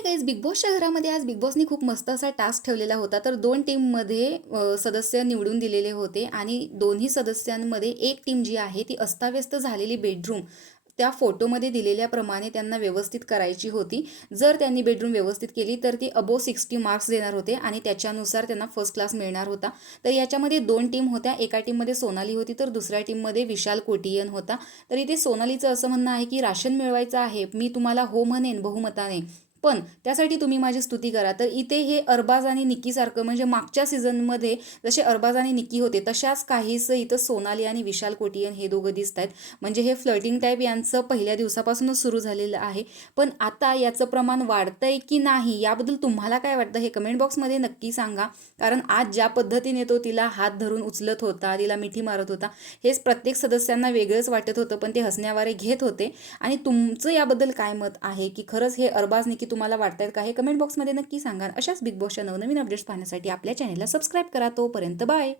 Hi guys, big बॉसच्या घरामध्ये आज बिग बॉसनी खूप मस्त असा टास्क ठेवलेला होता. तर 2 टीममध्ये सदस्य निवडून दिलेले होते आणि दोन्ही सदस्यांमध्ये एक टीम जी आहे ती अस्ताव्यस्त झालेली बेडरूम त्या फोटोमध्ये दिलेल्याप्रमाणे त्यांना व्यवस्थित करायची होती. जर त्यांनी बेडरूम व्यवस्थित केली तर ती अबोव 60 मार्क्स देणार होते आणि त्याच्यानुसार त्यांना फर्स्ट क्लास मिळणार होता. तर याच्यामध्ये 2 टीम होत्या. एका टीममध्ये सोनाली होती तर दुसऱ्या टीममध्ये विशाल कोटियन होता. तर इथे सोनालीचं असं म्हणणं आहे की राशन मिळवायचं आहे, मी तुम्हाला हो म्हणेन बहुमताने, पण त्यासाठी तुम्ही माझी स्तुती करा. तर इथे हे अरबाज आणि निक्कीसारखं, म्हणजे मागच्या सीझनमध्ये जसे अरबाज आणि निक्की होते तशाच काहीसं इथं सोनाली आणि विशाल कोटियन हे दोघं दिसत आहेत. म्हणजे हे फ्लर्टिंग टाईप यांचं पहिल्या दिवसापासूनच सुरू झालेलं आहे. पण आता याचं प्रमाण वाढतंय की नाही याबद्दल तुम्हाला काय वाटतं हे कमेंट बॉक्समध्ये नक्की सांगा. कारण आज ज्या पद्धतीने तो तिला हात धरून उचलत होता, तिला मिठी मारत होता, हेच प्रत्येक सदस्यांना वेगळंच वाटत होतं, पण ते हसण्यावारे घेत होते. आणि तुमचं याबद्दल काय मत आहे की खरंच हे अरबाज निक्की तुम्हाला वाटतायत का, हे कमेंट बॉक्समध्ये नक्की सांगा. अशाच बिग बॉसच्या नवनवीन अपडेट्स पाहण्यासाठी आपल्या चॅनलला सबस्क्राईब करा. तोपर्यंत बाय.